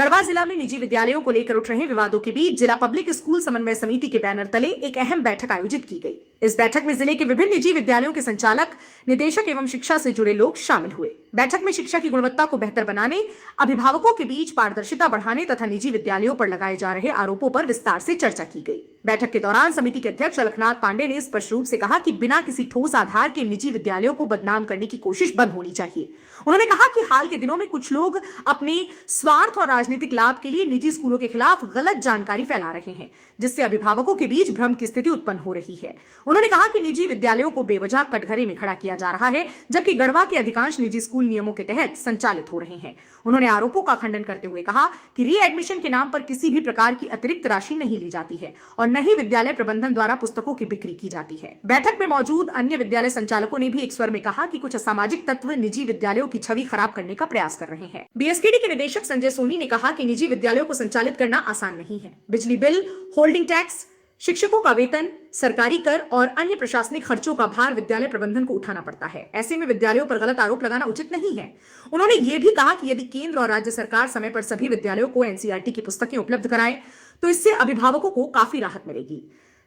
गढ़वा जिला में निजी विद्यालयों को लेकर उठ रहे विवादों के बीच जिला पब्लिक स्कूल समन्वय समिति के बैनर तले एक अहम बैठक आयोजित की गई। इस बैठक में जिले के विभिन्न निजी विद्यालयों के संचालक, निदेशक एवं शिक्षा से जुड़े लोग शामिल हुए। बैठक में शिक्षा की गुणवत्ता को बेहतर बनाने, अभिभावकों के बीच पारदर्शिता बढ़ाने तथा निजी विद्यालयों पर लगाए जा रहे आरोपों पर विस्तार से चर्चा की गई। बैठक के दौरान समिति के अध्यक्ष अलखनाथ पांडे ने स्पष्ट रूप से कहा कि बिना किसी ठोस आधार के निजी विद्यालयों को बदनाम करने की कोशिश बंद होनी चाहिए। उन्होंने कहा कि हाल के दिनों में कुछ लोग अपने स्वार्थ और राजनीतिक लाभ के लिए निजी स्कूलों के खिलाफ गलत जानकारी फैला रहे हैं, जिससे अभिभावकों के बीच भ्रम की स्थिति उत्पन्न हो रही है। उन्होंने कहा कि निजी विद्यालयों को बेवजह कटघरे में खड़ा किया जा रहा है, जबकि गढ़वा के अधिकांश निजी स्कूल नियमों के तहत संचालित हो रहे हैं। उन्होंने आरोपों का खंडन करते हुए कहा कि रीएडमिशन के नाम पर किसी भी प्रकार की अतिरिक्त राशि नहीं ली जाती है और न ही विद्यालय प्रबंधन द्वारा पुस्तकों की बिक्री की जाती है। बैठक में मौजूद अन्य विद्यालय संचालकों ने भी एक स्वर में कहा कि कुछ असामाजिक तत्व निजी विद्यालयों की छवि खराब करने का प्रयास कर रहे हैं। बीएसकेडी के निदेशक संजय सोनी ने कहा कि निजी विद्यालयों को संचालित करना आसान नहीं है। बिजली बिल, होल्डिंग टैक्स, शिक्षकों का वेतन, सरकारी कर और अन्य प्रशासनिक खर्चों का भार विद्यालय प्रबंधन को उठाना पड़ता है। ऐसे में विद्यालयों पर गलत आरोप लगाना उचित नहीं है। उन्होंने ये भी कहा कि यदि केंद्र और राज्य सरकार समय पर सभी विद्यालयों को एनसीईआरटी की पुस्तकें उपलब्ध कराए तो इससे अभिभावकों को काफी राहत मिलेगी।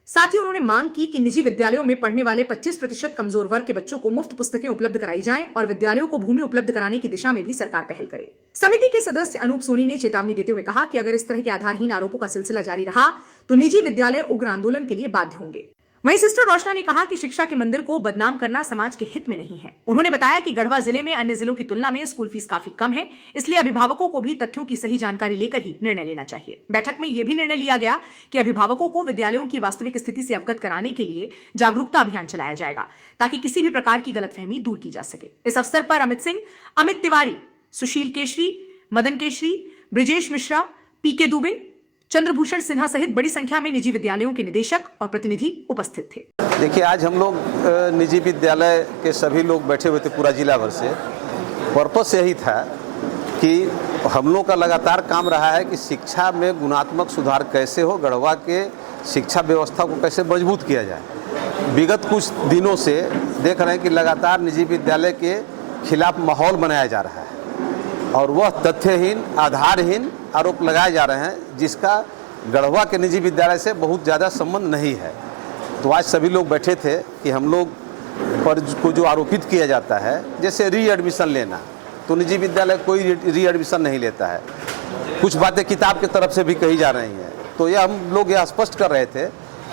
साथ ही उन्होंने मांग की कि निजी विद्यालयों में पढ़ने वाले 25% कमजोर वर्ग के बच्चों को मुफ्त पुस्तकें उपलब्ध कराई जाएं और विद्यालयों को भूमि उपलब्ध कराने की दिशा में भी सरकार पहल करे। समिति के सदस्य अनूप सोनी ने चेतावनी देते हुए कहा कि अगर इस तरह के आधारहीन आरोपों का सिलसिला जारी रहा तो निजी विद्यालय उग्र आंदोलन के लिए बाध्य होंगे। वहीं सिस्टर रोशना ने कहा कि शिक्षा के मंदिर को बदनाम करना समाज के हित में नहीं है। उन्होंने बताया कि गढ़वा जिले में अन्य जिलों की तुलना में स्कूल फीस काफी कम है, इसलिए अभिभावकों को भी तथ्यों की सही जानकारी लेकर ही निर्णय लेना चाहिए। बैठक में यह भी निर्णय लिया गया कि अभिभावकों को विद्यालयों की वास्तविक स्थिति से अवगत कराने के लिए जागरूकता अभियान चलाया जाएगा, ताकि किसी भी प्रकार की गलतफहमी दूर की जा सके। इस अवसर पर अमित सिंह, अमित तिवारी, सुशील केशरी, मदन केशरी, ब्रिजेश मिश्रा, पीके दुबे, चंद्रभूषण सिन्हा सहित बड़ी संख्या में निजी विद्यालयों के निदेशक और प्रतिनिधि उपस्थित थे। देखिए, आज हम लोग निजी विद्यालय के सभी लोग बैठे हुए थे पूरा जिला भर से। पर्पस यही था कि हम लोग का लगातार काम रहा है कि शिक्षा में गुणात्मक सुधार कैसे हो, गढ़वा के शिक्षा व्यवस्था को कैसे मजबूत किया जाए। विगत कुछ दिनों से देख रहे हैं कि लगातार निजी विद्यालय के खिलाफ माहौल बनाया जा रहा है और वह तथ्यहीन, आधारहीन आरोप लगाए जा रहे हैं, जिसका गढ़वा के निजी विद्यालय से बहुत ज़्यादा संबंध नहीं है। तो आज सभी लोग बैठे थे कि हम लोग पर को जो आरोपित किया जाता है, जैसे रीएडमिशन लेना, तो निजी विद्यालय कोई रीएडमिशन नहीं लेता है। कुछ बातें किताब की तरफ से भी कही जा रही हैं। तो यह हम लोग यह स्पष्ट कर रहे थे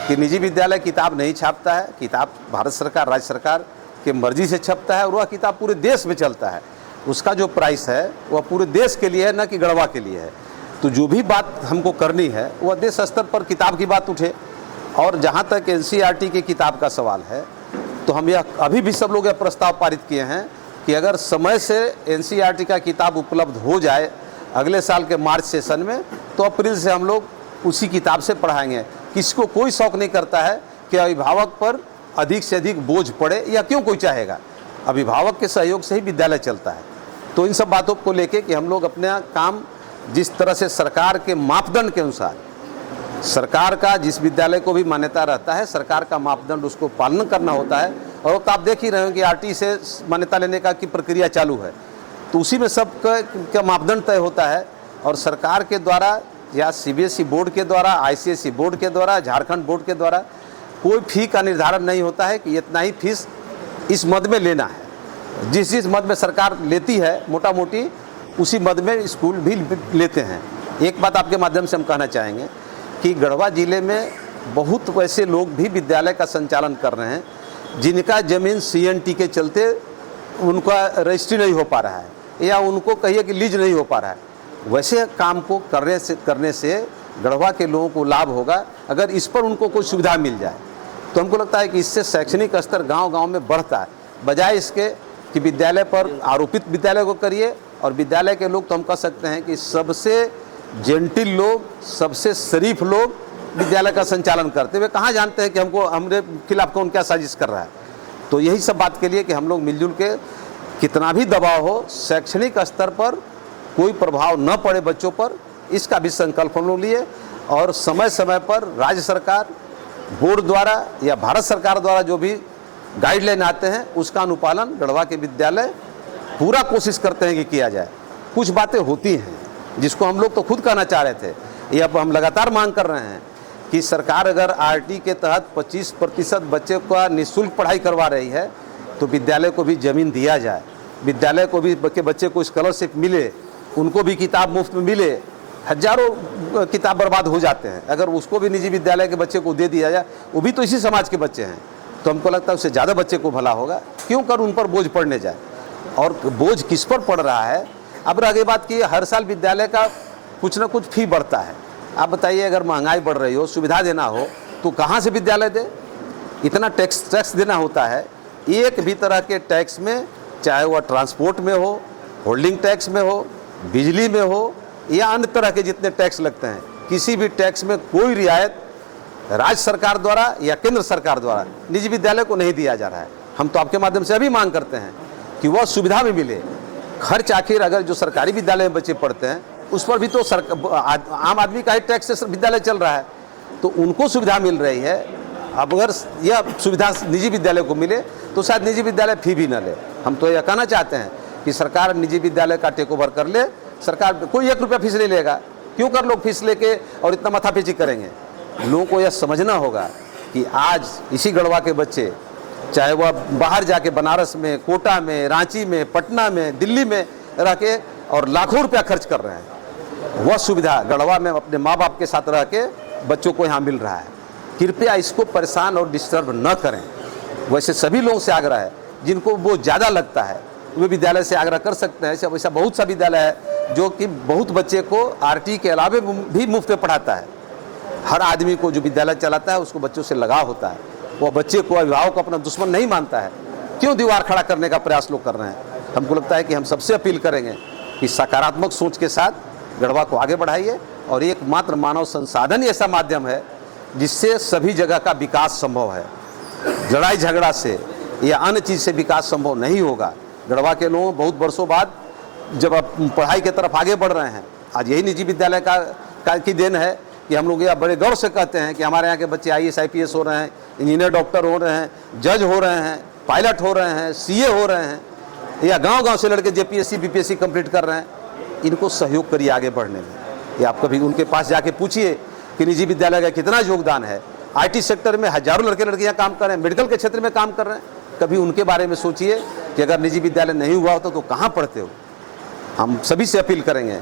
कि निजी विद्यालय किताब नहीं छापता है। किताब भारत सरकार, राज्य सरकार के मर्जी से छपता है और वह किताब पूरे देश में चलता है। उसका जो प्राइस है वह पूरे देश के लिए है, न कि गढ़वा के लिए है। तो जो भी बात हमको करनी है वह देश स्तर पर किताब की बात उठे। और जहाँ तक एनसीईआरटी की किताब का सवाल है, तो हम यह अभी भी सब लोग यह प्रस्ताव पारित किए हैं कि अगर समय से एनसीईआरटी का किताब उपलब्ध हो जाए अगले साल के मार्च सेशन में, तो अप्रैल से हम लोग उसी किताब से पढ़ाएंगे। किसी को कोई शौक नहीं करता है कि अभिभावक पर अधिक से अधिक बोझ पड़े, या क्यों कोई चाहेगा। अभिभावक के सहयोग से ही विद्यालय चलता है। तो इन सब बातों को लेके कि हम लोग अपना काम जिस तरह से सरकार के मापदंड के अनुसार, सरकार का जिस विद्यालय को भी मान्यता रहता है, सरकार का मापदंड उसको पालन करना होता है। और तो आप देख ही रहे हो कि आरटी से मान्यता लेने का की प्रक्रिया चालू है, तो उसी में सब का मापदंड तय होता है। और सरकार के द्वारा या सीबीएसई बोर्ड के द्वारा, आईसीएसई बोर्ड के द्वारा, झारखंड बोर्ड के द्वारा कोई फी का निर्धारण नहीं होता है कि इतना ही फीस इस मद में लेना है। जिस मद में सरकार लेती है मोटा मोटी, उसी मद में स्कूल भी लेते हैं। एक बात आपके माध्यम से हम कहना चाहेंगे कि गढ़वा जिले में बहुत वैसे लोग भी विद्यालय का संचालन कर रहे हैं जिनका जमीन सीएनटी के चलते उनका रजिस्ट्री नहीं हो पा रहा है, या उनको कहिए कि लीज नहीं हो पा रहा है। वैसे काम को करने से गढ़वा के लोगों को लाभ होगा अगर इस पर उनको कोई सुविधा मिल जाए। तो हमको लगता है कि इससे शैक्षणिक स्तर गाँव-गाँव में बढ़ता है, बजाय इसके कि विद्यालय पर आरोपित विद्यालय को करिए। और विद्यालय के लोग तो हम कह सकते हैं कि सबसे जेंटिल लोग, सबसे शरीफ लोग विद्यालय का संचालन करते हुए कहाँ जानते हैं कि हमारे खिलाफ कौन क्या साजिश कर रहा है। तो यही सब बात के लिए कि हम लोग मिलजुल के, कितना भी दबाव हो, शैक्षणिक स्तर पर कोई प्रभाव न पड़े बच्चों पर, इसका भी संकल्प हम लोग लिए। और समय समय पर राज्य सरकार, बोर्ड द्वारा या भारत सरकार द्वारा जो भी गाइडलाइन आते हैं उसका अनुपालन गढ़वा के विद्यालय पूरा कोशिश करते हैं कि किया जाए। कुछ बातें होती हैं जिसको हम लोग तो खुद कहना चाह रहे थे। ये अब हम लगातार मांग कर रहे हैं कि सरकार अगर आरटी के तहत 25% बच्चे का निःशुल्क पढ़ाई करवा रही है तो विद्यालय को भी ज़मीन दिया जाए, विद्यालय को भी के बच्चे को स्कॉलरशिप मिले, उनको भी किताब मुफ्त में मिले। हजारों किताब बर्बाद हो जाते हैं, अगर उसको भी निजी विद्यालय के बच्चे को दे दिया जाए, वो भी तो इसी समाज के बच्चे हैं, तो हमको लगता है उससे ज़्यादा बच्चे को भला होगा। क्यों कर उन पर बोझ पड़ने जाए, और बोझ किस पर पड़ रहा है। अब रही बात की हर साल विद्यालय का कुछ ना कुछ फी बढ़ता है। आप बताइए, अगर महंगाई बढ़ रही हो, सुविधा देना हो, तो कहाँ से विद्यालय दे? इतना टैक्स देना होता है। एक भी तरह के टैक्स में, चाहे वह ट्रांसपोर्ट में हो, होल्डिंग टैक्स में हो, बिजली में हो, या अन्य तरह के जितने टैक्स लगते हैं, किसी भी टैक्स में कोई रियायत राज्य सरकार द्वारा या केंद्र सरकार द्वारा निजी विद्यालय को नहीं दिया जा रहा है। हम तो आपके माध्यम से अभी मांग करते हैं कि वह सुविधा भी मिले। खर्च आखिर अगर जो सरकारी विद्यालय में बच्चे पढ़ते हैं उस पर भी तो आम आदमी का ही टैक्स से विद्यालय चल रहा है, तो उनको सुविधा मिल रही है। अब अगर यह सुविधा निजी विद्यालय को मिले तो शायद निजी विद्यालय फी भी न ले। हम तो यह कहना चाहते हैं कि सरकार निजी विद्यालय का टेक ओवर कर ले। सरकार कोई 1 रुपया फीस नहीं लेगा, क्यों कर लोग फीस लेके और इतना माथापेची करेंगे। लोगों को यह समझना होगा कि आज इसी गढ़वा के बच्चे, चाहे वह बाहर जाके बनारस में, कोटा में, रांची में, पटना में, दिल्ली में रह के और लाखों रुपया खर्च कर रहे हैं, वह सुविधा गढ़वा में अपने माँ बाप के साथ रह के बच्चों को यहाँ मिल रहा है। कृपया इसको परेशान और डिस्टर्ब न करें। वैसे सभी लोगों से आग्रह है, जिनको वो ज़्यादा लगता है वे विद्यालय से आग्रह कर सकते हैं। ऐसा बहुत सा विद्यालय है जो कि बहुत बच्चे को आरटी के अलावे भी मुफ्त में पढ़ाता है। हर आदमी को जो विद्यालय चलाता है उसको बच्चों से लगाव होता है, वह बच्चे को, अभिभावक को अपना दुश्मन नहीं मानता है। क्यों दीवार खड़ा करने का प्रयास लोग कर रहे हैं। हमको लगता है कि हम सबसे अपील करेंगे कि सकारात्मक सोच के साथ गढ़वा को आगे बढ़ाइए, और एकमात्र मानव संसाधन ऐसा माध्यम है जिससे सभी जगह का विकास संभव है। लड़ाई झगड़ा से या अन्य चीज़ से विकास संभव नहीं होगा। गढ़वा के लोग बहुत वर्षों बाद जब अब पढ़ाई की तरफ आगे बढ़ रहे हैं, आज यही निजी विद्यालय की देन है कि हम लोग यह बड़े गौर से कहते हैं कि हमारे यहाँ के बच्चे IAS IPS हो रहे हैं, इंजीनियर डॉक्टर हो रहे हैं, जज हो रहे हैं, पायलट हो रहे हैं, CA हो रहे हैं, या गांव-गांव से लड़के JPSC BPSC कंप्लीट कर रहे हैं। इनको सहयोग करिए आगे बढ़ने में। या आप कभी उनके पास जाके पूछिए कि निजी विद्यालय का कितना योगदान है। IT सेक्टर में हजारों लड़के लड़कियाँ काम कर रहे हैं, मेडिकल के क्षेत्र में काम कर रहे हैं। कभी उनके बारे में सोचिए कि अगर निजी विद्यालय नहीं हुआ होता तो कहाँ पढ़ते हो। हम सभी से अपील करेंगे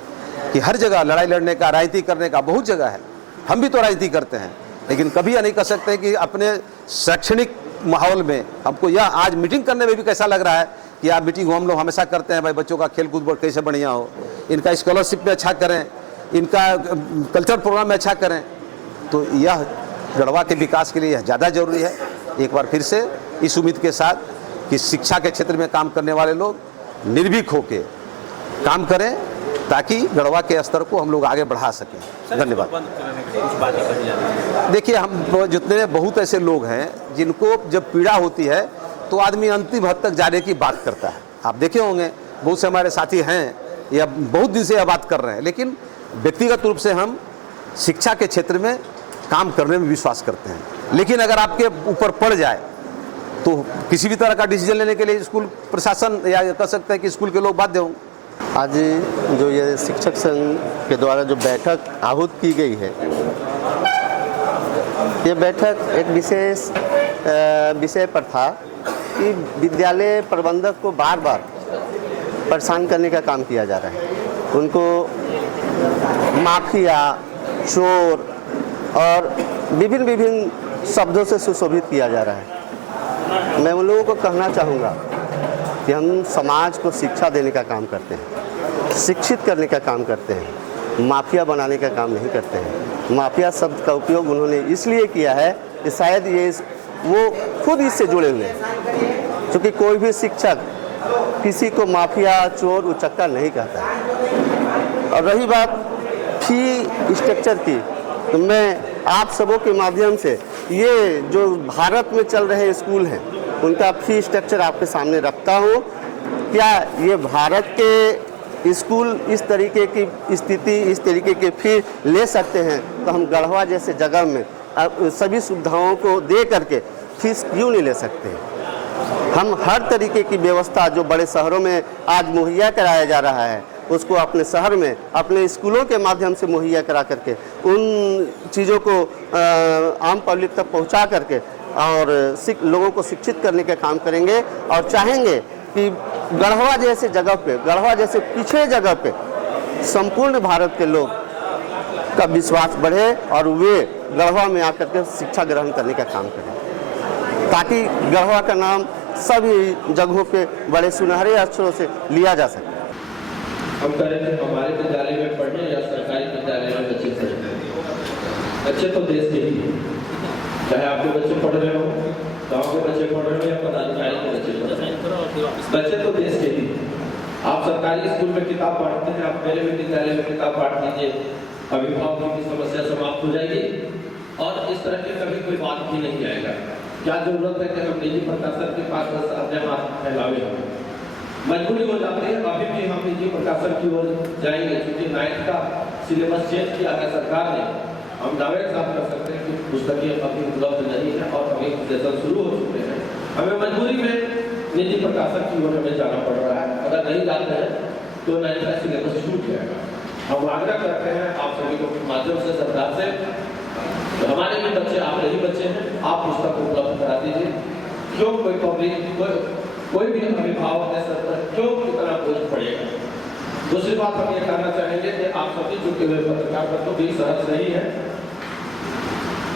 कि हर जगह लड़ाई लड़ने का, राजनीति करने का बहुत जगह है। हम भी तो राजनीति करते हैं, लेकिन कभी यह नहीं कह सकते कि अपने शैक्षणिक माहौल में हमको यह आज मीटिंग करने में भी कैसा लग रहा है कि आप मीटिंग हम लोग हमेशा करते हैं, भाई बच्चों का खेल कूद कैसे बढ़िया हो, इनका स्कॉलरशिप में अच्छा करें, इनका कल्चर प्रोग्राम में अच्छा करें। तो यह गढ़वा के विकास के लिए यह ज़्यादा जरूरी है। एक बार फिर से इस उम्मीद के साथ कि शिक्षा के क्षेत्र में काम करने वाले लोग निर्भीक होकर काम करें ताकि गढ़वा के स्तर को हम लोग आगे बढ़ा सकें। धन्यवाद। देखिए, हम जितने बहुत ऐसे लोग हैं जिनको जब पीड़ा होती है तो आदमी अंतिम हद तक जाने की बात करता है। आप देखे होंगे बहुत से हमारे साथी हैं या बहुत दिन से यह बात कर रहे हैं, लेकिन व्यक्तिगत रूप से हम शिक्षा के क्षेत्र में काम करने में विश्वास करते हैं। लेकिन अगर आपके ऊपर पड़ जाए तो किसी भी तरह का डिसीजन लेने के लिए स्कूल प्रशासन या कह सकते हैं कि स्कूल के लोग बाध्य होंगे। आज जो ये शिक्षक संघ के द्वारा जो बैठक आहूत की गई है, ये बैठक एक विशेष विषय पर था कि विद्यालय प्रबंधक को बार बार परेशान करने का काम किया जा रहा है। उनको माफिया, चोर और विभिन्न शब्दों से सुशोभित किया जा रहा है। मैं उन लोगों को कहना चाहूँगा कि हम समाज को शिक्षा देने का काम करते हैं, शिक्षित करने का काम करते हैं, माफिया बनाने का काम नहीं करते हैं। माफिया शब्द का उपयोग उन्होंने इसलिए किया है कि शायद वो खुद इससे जुड़े हुए हैं, क्योंकि कोई भी शिक्षक किसी को माफिया, चोर, उचक्का नहीं कहता है। और रही बात फी स्ट्रक्चर की, तो मैं आप सबों के माध्यम से ये जो भारत में चल रहे स्कूल हैं उनका फी स्ट्रक्चर आपके सामने रखता हूँ। क्या ये भारत के स्कूल इस तरीके की स्थिति, इस तरीके के फी ले सकते हैं, तो हम गढ़वा जैसे जगह में सभी सुविधाओं को दे करके फीस क्यों नहीं ले सकते। हम हर तरीके की व्यवस्था जो बड़े शहरों में आज मुहैया कराया जा रहा है, उसको अपने शहर में अपने स्कूलों के माध्यम से मुहैया करा करके उन चीज़ों को आम पब्लिक तक पहुंचा करके और लोगों को शिक्षित करने का काम करेंगे और चाहेंगे कि गढ़वा जैसे जगह पे, गढ़वा जैसे पिछड़े जगह पे संपूर्ण भारत के लोग का विश्वास बढ़े और वे गढ़वा में आकर के शिक्षा ग्रहण करने का काम करें, ताकि गढ़वा का नाम सभी जगहों पे बड़े सुनहरे अक्षरों से लिया जा सके। हम कह रहे थे हमारे विद्यालय में पढ़ने या सरकारी विद्यालय में बच्चे पढ़ते हैं, बच्चे तो देश के ही हैं, चाहे आपके बच्चे पढ़ रहे हो, गाँव के बच्चे पढ़ रहे हो या पदाधिकारी के बच्चे पढ़ रहे हो, बच्चे तो देश के ही हैं। आप सरकारी स्कूल में किताब पढ़ते हैं, आप मेरे विद्यालय में किताब पढ़ दीजिए, अभिभावकों की समस्या समाप्त हो जाएगी और इस तरह के कभी कोई बात भी नहीं आएगा। क्या जरूरत है कि हम निजी प्रकाशन के पास बस अपने हाथ फैलावे, हमें मजबूरी हो जाती है। अभी भी हम निजी प्रकाशन की ओर जाएंगे क्योंकि 9th का सिलेबस चेंज किया है सरकार ने। हम दावे के साथ कर सकते हैं कि पुस्तकें अभी उपलब्ध नहीं है और अभी सेशन शुरू हो चुके हैं, हमें मजबूरी में निजी प्रकाशन की ओर हमें जाना पड़ रहा है। अगर नहीं जाते हैं तो 9th का सिलेबस छूट जाएगा। हम आग्रह करते हैं आप सभी को माध्यम से सरकार से, तो हमारे भी बच्चे आप ही बच्चे हैं, आप पुस्तक उपलब्ध करा दीजिए। क्यों कोई पब्लिक कोई भी अभिभावक ने सर पर क्यों कितना बोझ पड़ेगा। दूसरी बात हम ये कहना चाहेंगे कि आप सभी चुके हुए पत्रकार बंधु भी सहज नहीं है।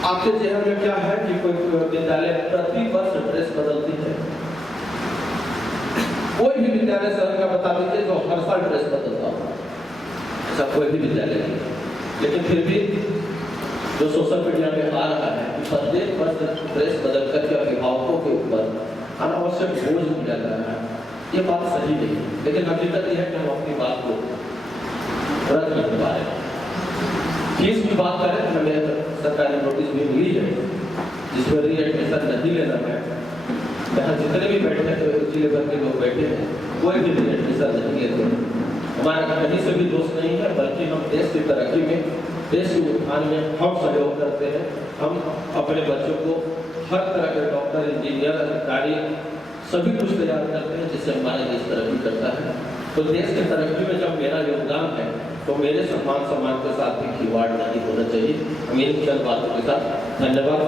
आपके जहन में क्या है कि कोई विद्यालय प्रति वर्ष ड्रेस बदलती है? कोई भी विद्यालय शहर का बता दीजिए जो हर साल ड्रेस बदलता हो, ऐसा कोई भी विद्यालय नहीं। लेकिन फिर भी जो सोशल मीडिया में आ रहा है कि प्रत्येक वर्ष ड्रेस बदल करके अभिभावकों के ऊपर अनावश्यक बोझ मिला जा रहा है, ये बात सही नहीं है। लेकिन हकीकत यह है कि हम अपनी बात को रद्द नहीं पा रहे। फीस की बात करें तो हमें सरकारी नोटिस भी मिली है जिसमें री एडमिशन नहीं लेना है। यहाँ जितने भी बैठे हैं तो जिले भर के लोग बैठे हैं, कोई भी री एडमिशन नहीं लेते हैं। हमारा कहीं से भी दोष नहीं है, बल्कि हम देश की तरक्की में, देश के उत्थान में हम सहयोग करते हैं। हम अपने बच्चों को हर तरह के डॉक्टर, इंजीनियर, अधिकारी सभी कुछ तैयार करते हैं जिससे हमारा देश तरक्की करता है। तो देश की तरक्की में जब मेरा योगदान है तो मेरे सम्मान के साथ भी खिलवाड़ नहीं होना चाहिए। हम इन चंद बातों के साथ धन्यवाद।